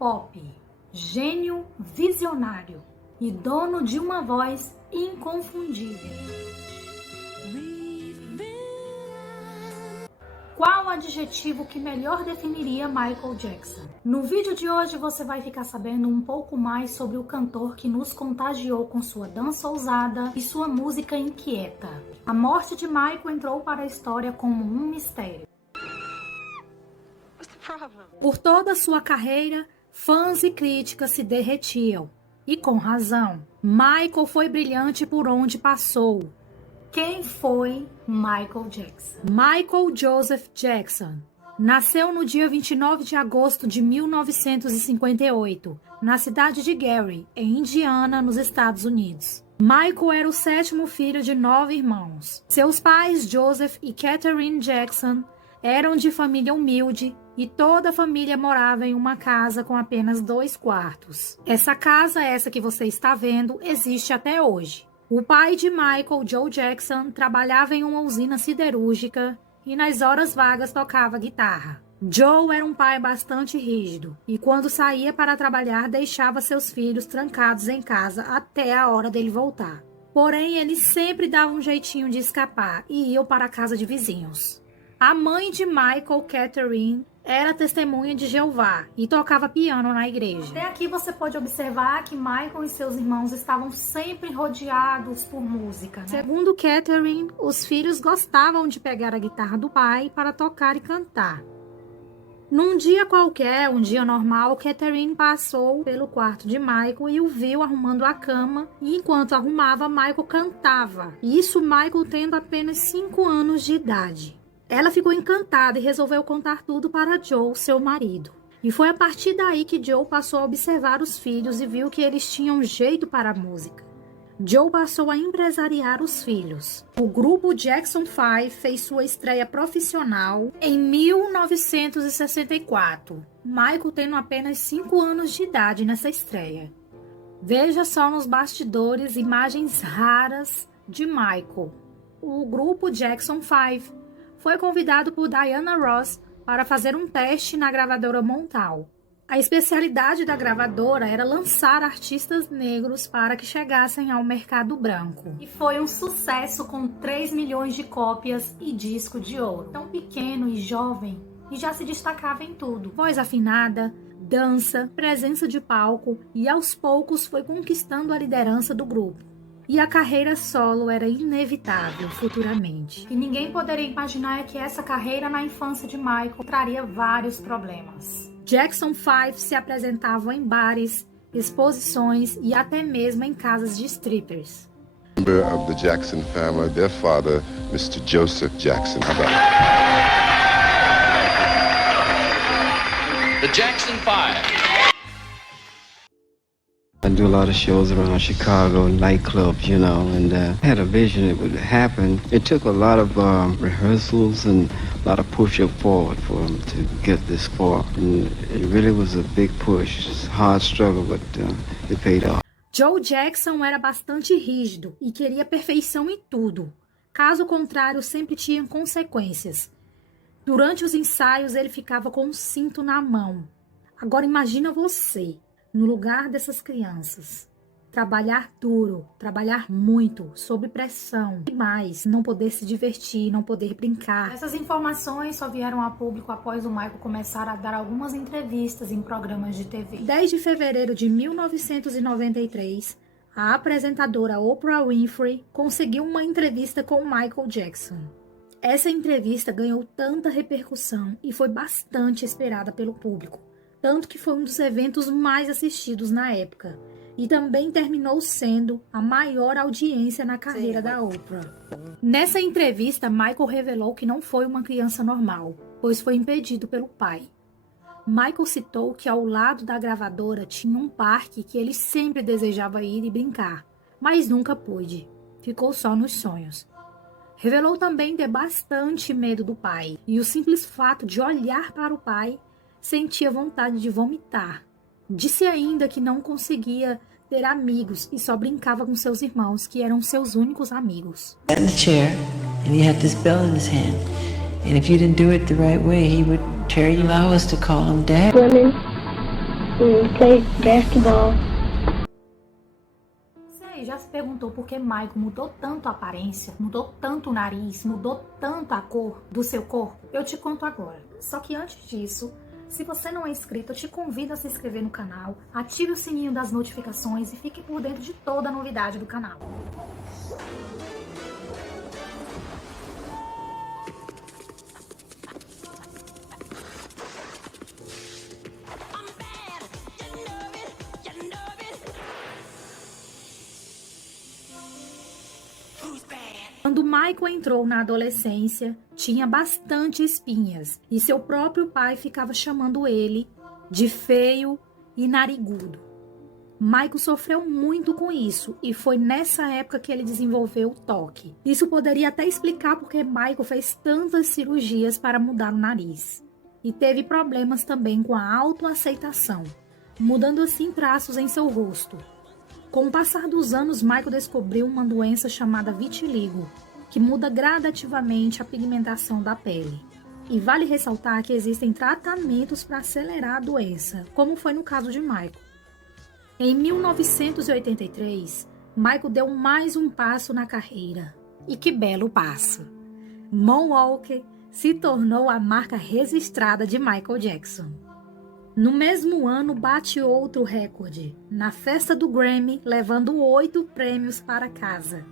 pop, gênio visionário e dono de uma voz inconfundível. Qual o adjetivo que melhor definiria Michael Jackson? No vídeo de hoje você vai ficar sabendo um pouco mais sobre o cantor que nos contagiou com sua dança ousada e sua música inquieta. A morte de Michael entrou para a história como um mistério. Por toda a sua carreira, fãs e críticas se derretiam. E com razão. Michael foi brilhante por onde passou. Quem foi Michael Jackson? Michael Joseph Jackson nasceu no dia 29 de agosto de 1958, na cidade de Gary, em Indiana, nos Estados Unidos. Michael era o 7º filho de 9 irmãos. Seus pais, Joseph e Catherine Jackson, eram de família humilde e toda a família morava em uma casa com apenas 2 quartos. Essa casa, essa que você está vendo, existe até hoje. O pai de Michael, Joe Jackson, trabalhava em uma usina siderúrgica e nas horas vagas tocava guitarra. Joe era um pai bastante rígido e quando saía para trabalhar deixava seus filhos trancados em casa até a hora dele voltar. Porém, ele sempre dava um jeitinho de escapar e iam para a casa de vizinhos. A mãe de Michael, Catherine, era testemunha de Jeová e tocava piano na igreja. Até aqui você pode observar que Michael e seus irmãos estavam sempre rodeados por música, né? Segundo Catherine, os filhos gostavam de pegar a guitarra do pai para tocar e cantar. Num dia qualquer, um dia normal, Catherine passou pelo quarto de Michael e o viu arrumando a cama e enquanto arrumava, Michael cantava. Isso Michael tendo apenas 5 anos de idade. Ela ficou encantada e resolveu contar tudo para Joe, seu marido. E foi a partir daí que Joe passou a observar os filhos e viu que eles tinham jeito para a música. Joe passou a empresariar os filhos. O grupo Jackson 5 fez sua estreia profissional em 1964, Michael tendo apenas 5 anos de idade nessa estreia. Veja só nos bastidores imagens raras de Michael. O grupo Jackson 5 foi convidado por Diana Ross para fazer um teste na gravadora Motown. A especialidade da gravadora era lançar artistas negros para que chegassem ao mercado branco. E foi um sucesso com 3 milhões de cópias e disco de ouro. Tão pequeno e jovem, e já se destacava em tudo. Voz afinada, dança, presença de palco e aos poucos foi conquistando a liderança do grupo. E a carreira solo era inevitável futuramente. E ninguém poderia imaginar que essa carreira na infância de Michael traria vários problemas. Jackson 5 se apresentavam em bares, exposições e até mesmo em casas de strippers. Member of the Jackson family, their father, Mr. Joseph Jackson. The Jackson 5. I do a lot of shows around Chicago, nightclubs, you know, and I had a vision it would happen. It took a lot of rehearsals and a lot of push-up forward for him to get this far. And it really was a big push. It's a hard struggle, but it paid off. Joe Jackson era bastante rígido e queria perfeição em tudo. Caso contrário, sempre tinha consequências. Durante os ensaios, ele ficava com um cinto na mão. Agora imagina você, no lugar dessas crianças. Trabalhar duro, trabalhar muito, sob pressão. E mais, não poder se divertir, não poder brincar. Essas informações só vieram a público após o Michael começar a dar algumas entrevistas em programas de TV. 10 de fevereiro de 1993, a apresentadora Oprah Winfrey conseguiu uma entrevista com Michael Jackson. Essa entrevista ganhou tanta repercussão e foi bastante esperada pelo público. Tanto que foi um dos eventos mais assistidos na época. E também terminou sendo a maior audiência na carreira da Oprah. Nessa entrevista, Michael revelou que não foi uma criança normal, pois foi impedido pelo pai. Michael citou que ao lado da gravadora tinha um parque que ele sempre desejava ir e brincar, mas nunca pôde. Ficou só nos sonhos. Revelou também ter bastante medo do pai, e o simples fato de olhar para o pai sentia vontade de vomitar. Disse ainda que não conseguia ter amigos e só brincava com seus irmãos, que eram seus únicos amigos. In the chair, and he had this bell in his hand, and if you didn't do it the right way, he would tear you. Allow us to call him Dad. Women Play basketball. Você já se perguntou por que Michael mudou tanto a aparência, mudou tanto o nariz, mudou tanto a cor do seu corpo? Eu te conto agora. Só que antes disso, se você não é inscrito, eu te convido a se inscrever no canal, ative o sininho das notificações e fique por dentro de toda a novidade do canal. Quando Michael entrou na adolescência, tinha bastante espinhas e seu próprio pai ficava chamando ele de feio e narigudo. Michael sofreu muito com isso e foi nessa época que ele desenvolveu o toque. Isso poderia até explicar porque Michael fez tantas cirurgias para mudar o nariz. E teve problemas também com a autoaceitação, mudando assim traços em seu rosto. Com o passar dos anos, Michael descobriu uma doença chamada vitiligo, que muda gradativamente a pigmentação da pele. E vale ressaltar que existem tratamentos para acelerar a doença, como foi no caso de Michael. Em 1983, Michael deu mais um passo na carreira. E que belo passo! Moonwalker se tornou a marca registrada de Michael Jackson. No mesmo ano, bate outro recorde, na festa do Grammy, levando 8 prêmios para casa.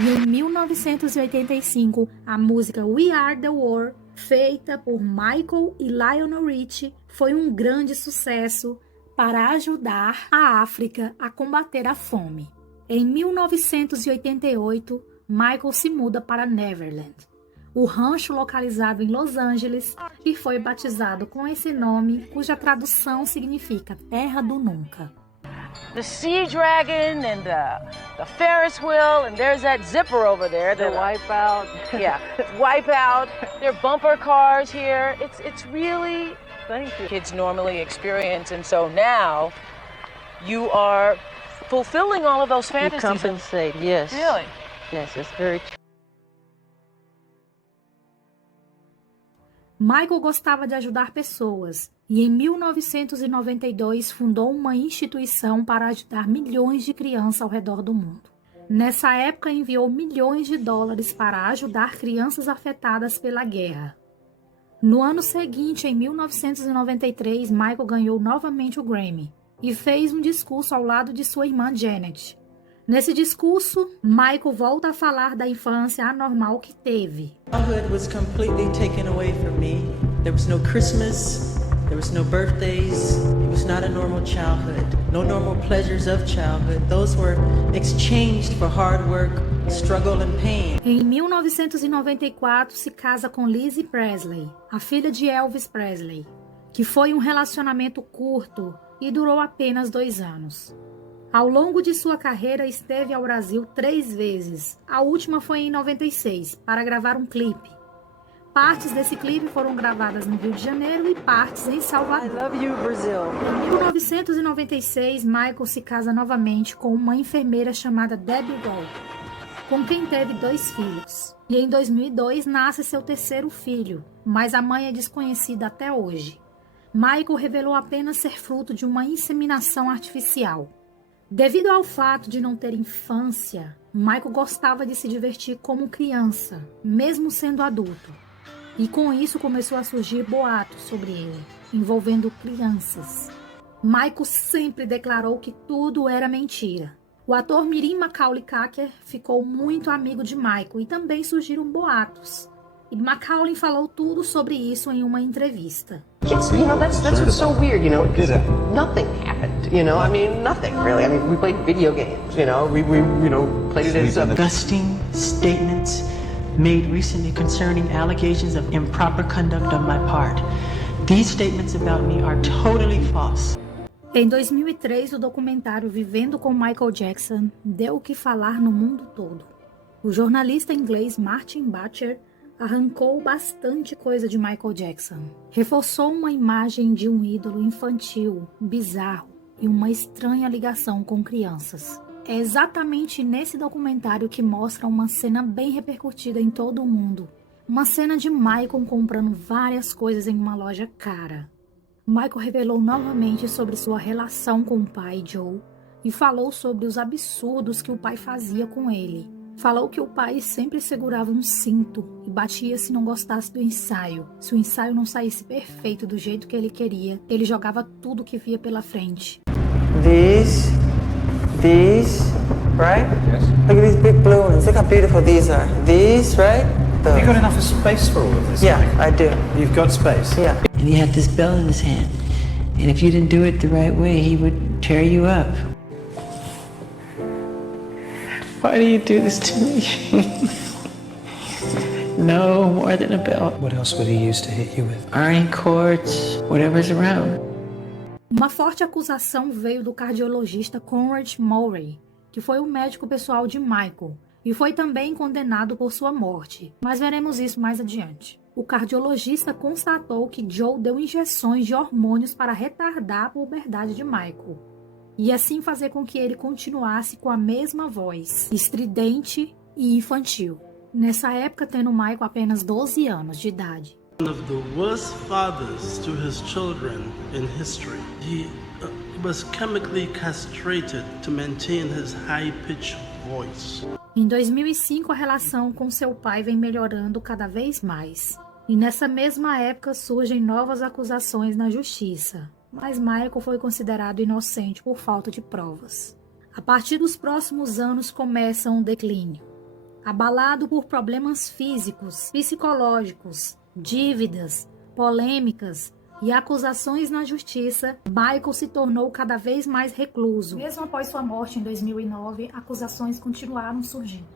E em 1985, a música We Are The World, feita por Michael e Lionel Richie, foi um grande sucesso para ajudar a África a combater a fome. Em 1988, Michael se muda para Neverland, o rancho localizado em Los Angeles, e foi batizado com esse nome, cuja tradução significa Terra do Nunca. The Sea Dragon and the Ferris wheel, and there's that zipper over there. The Wipeout. Yeah, Wipeout. There are bumper cars here. It's really kids normally experience, and so now you are fulfilling all of those fantasies. You compensate, yes. Really? Yes, it's very true. Michael gostava de ajudar pessoas e em 1992 fundou uma instituição para ajudar milhões de crianças ao redor do mundo. Nessa época enviou milhões de dólares para ajudar crianças afetadas pela guerra. No ano seguinte, em 1993, Michael ganhou novamente o Grammy e fez um discurso ao lado de sua irmã Janet. Nesse discurso, Michael volta a falar da infância anormal que teve. Childhood was completely taken away from me. There was no Christmas, there was no birthdays. It was not a normal childhood. No normal pleasures of childhood. Those were exchanged for hard work, struggle and pain. Em 1994, se casa com Lizzie Presley, a filha de Elvis Presley, que foi um relacionamento curto e durou apenas 2 anos. Ao longo de sua carreira, esteve ao Brasil 3 vezes. A última foi em 96, para gravar um clipe. Partes desse clipe foram gravadas no Rio de Janeiro e partes em Salvador. I love you, Brazil. Em 1996, Michael se casa novamente com uma enfermeira chamada Debbie Gold, com quem teve 2 filhos. E em 2002 nasce seu 3º filho, mas a mãe é desconhecida até hoje. Michael revelou apenas ser fruto de uma inseminação artificial. Devido ao fato de não ter infância, Michael gostava de se divertir como criança, mesmo sendo adulto. E com isso começou a surgir boatos sobre ele, envolvendo crianças. Michael sempre declarou que tudo era mentira. O ator Mirim Macaulay Culkin ficou muito amigo de Michael e também surgiram boatos. E Macaulay falou tudo sobre isso em uma entrevista. It's, that's what's so weird, because nothing happened, I mean, nothing really. I mean, we played video games, we played it as Disgusting statements made recently concerning allegations of improper conduct on my part. These statements about me are totally false. Em 2003, o documentário Vivendo com Michael Jackson deu o que falar no mundo todo. O jornalista inglês Martin Butcher arrancou bastante coisa de Michael Jackson. Reforçou uma imagem de um ídolo infantil, bizarro e uma estranha ligação com crianças. É exatamente nesse documentário que mostra uma cena bem repercutida em todo o mundo. Uma cena de Michael comprando várias coisas em uma loja cara. Michael revelou novamente sobre sua relação com o pai Joe e falou sobre os absurdos que o pai fazia com ele. Falou que o pai sempre segurava um cinto e batia se não gostasse do ensaio. Se o ensaio não saísse perfeito do jeito que ele queria, ele jogava tudo que via pela frente. These, right? Yes. Look at these big blue ones. Look how beautiful these are. These, right? Those. Have you got enough space for all of this? Yeah, Mike? I do. You've got space? Yeah. And he had this bell in his hand. And if you didn't do it the right way, he would tear you up. Why do you do this to me? No, more than a bell. What else would he use to hit you with? Iron cords, whatever's around. Uma forte acusação veio do cardiologista Conrad Murray, que foi o médico pessoal de Michael, e foi também condenado por sua morte, mas veremos isso mais adiante. O cardiologista constatou que Joe deu injeções de hormônios para retardar a puberdade de Michael, e assim fazer com que ele continuasse com a mesma voz, estridente e infantil. Nessa época, tendo Michael apenas 12 anos de idade. One of the worst fathers to his children in history. He was chemically castrated to maintain his high-pitched voice. Em 2005, a relação com seu pai vem melhorando cada vez mais. E nessa mesma época surgem novas acusações na justiça. Mas Michael foi considerado inocente por falta de provas. A partir dos próximos anos começa um declínio. Abalado por problemas físicos, psicológicos, dívidas, polêmicas e acusações na justiça, Michael se tornou cada vez mais recluso. Mesmo após sua morte em 2009, acusações continuaram surgindo.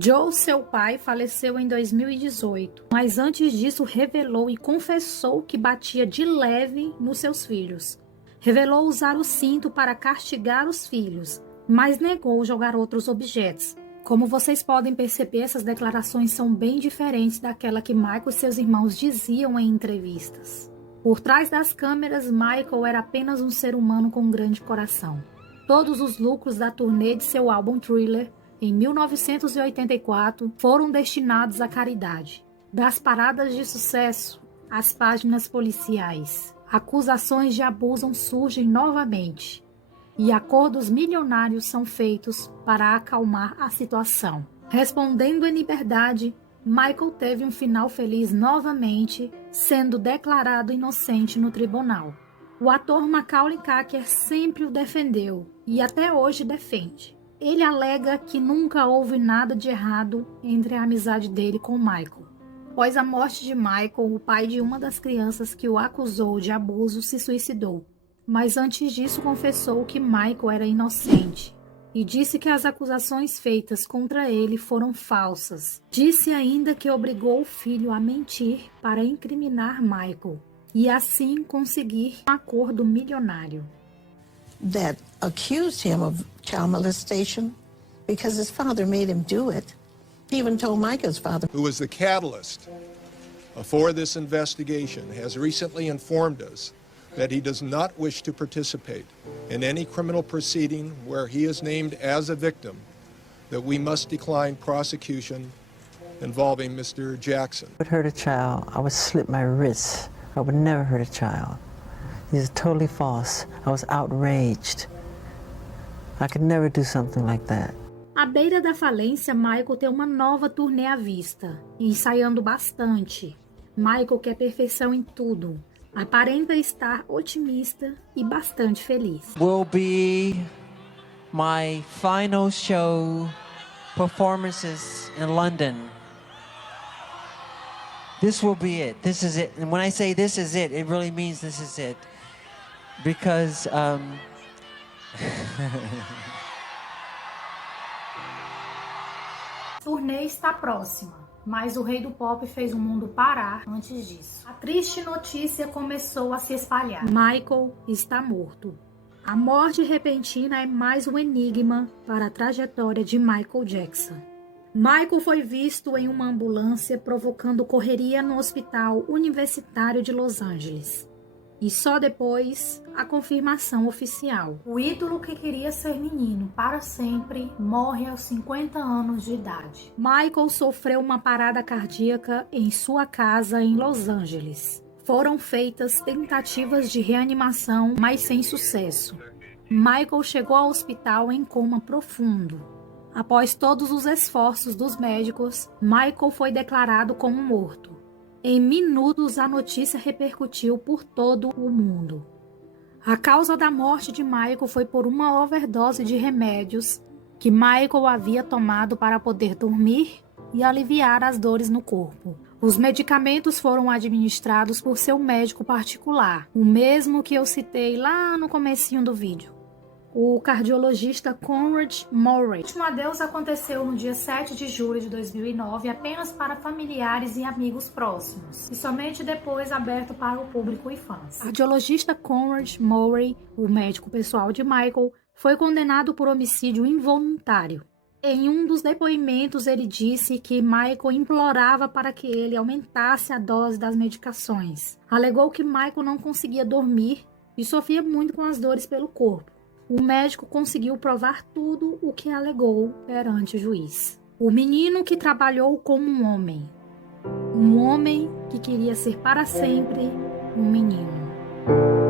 Joe, seu pai, faleceu em 2018, mas antes disso revelou e confessou que batia de leve nos seus filhos. Revelou usar o cinto para castigar os filhos, mas negou jogar outros objetos. Como vocês podem perceber, essas declarações são bem diferentes daquela que Michael e seus irmãos diziam em entrevistas. Por trás das câmeras, Michael era apenas um ser humano com um grande coração. Todos os lucros da turnê de seu álbum Thriller, em 1984, foram destinados à caridade. Das paradas de sucesso às páginas policiais, acusações de abuso surgem novamente. E acordos milionários são feitos para acalmar a situação. Respondendo em liberdade, Michael teve um final feliz novamente, sendo declarado inocente no tribunal. O ator Macaulay Culkin sempre o defendeu e até hoje defende. Ele alega que nunca houve nada de errado entre a amizade dele com Michael. Após a morte de Michael, o pai de uma das crianças que o acusou de abuso se suicidou. Mas antes disso confessou que Michael era inocente e disse que as acusações feitas contra ele foram falsas. Disse ainda que obrigou o filho a mentir para incriminar Michael e assim conseguir um acordo milionário. That accused him of child molestation because his father made him do it. He even told Michael's father, who was the catalyst for this investigation, has recently informed us that he does not wish to participate in any criminal proceeding where he is named as a victim, that we must decline prosecution involving Mr. Jackson. I would hurt a child, I would slit my wrists. I would never hurt a child. This is totally false. I was outraged. I could never do something like that. À beira da falência, Michael tem uma nova turnê à vista, ensaiando bastante. Michael quer perfeição em tudo. Aparenta estar otimista e bastante feliz. Will be my final show performances in London. This will be it. This is it. And when I say this is it, it really means this is it. Because A turnê está próxima. Mas o rei do pop fez o mundo parar antes disso. A triste notícia começou a se espalhar. Michael está morto. A morte repentina é mais um enigma para a trajetória de Michael Jackson. Michael foi visto em uma ambulância provocando correria no Hospital Universitário de Los Angeles. E só depois a confirmação oficial. O ídolo que queria ser menino para sempre morre aos 50 anos de idade. Michael sofreu uma parada cardíaca em sua casa em Los Angeles. Foram feitas tentativas de reanimação, mas sem sucesso. Michael chegou ao hospital em coma profundo. Após todos os esforços dos médicos, Michael foi declarado como morto. Em minutos, a notícia repercutiu por todo o mundo. A causa da morte de Michael foi por uma overdose de remédios que Michael havia tomado para poder dormir e aliviar as dores no corpo. Os medicamentos foram administrados por seu médico particular, o mesmo que eu citei lá no comecinho do vídeo, o cardiologista Conrad Murray. O último adeus aconteceu no dia 7 de julho de 2009, apenas para familiares e amigos próximos, e somente depois aberto para o público e fãs. O cardiologista Conrad Murray, o médico pessoal de Michael, foi condenado por homicídio involuntário. Em um dos depoimentos, ele disse que Michael implorava para que ele aumentasse a dose das medicações. Alegou que Michael não conseguia dormir e sofria muito com as dores pelo corpo. O médico conseguiu provar tudo o que alegou perante o juiz. O menino que trabalhou como um homem que queria ser para sempre um menino.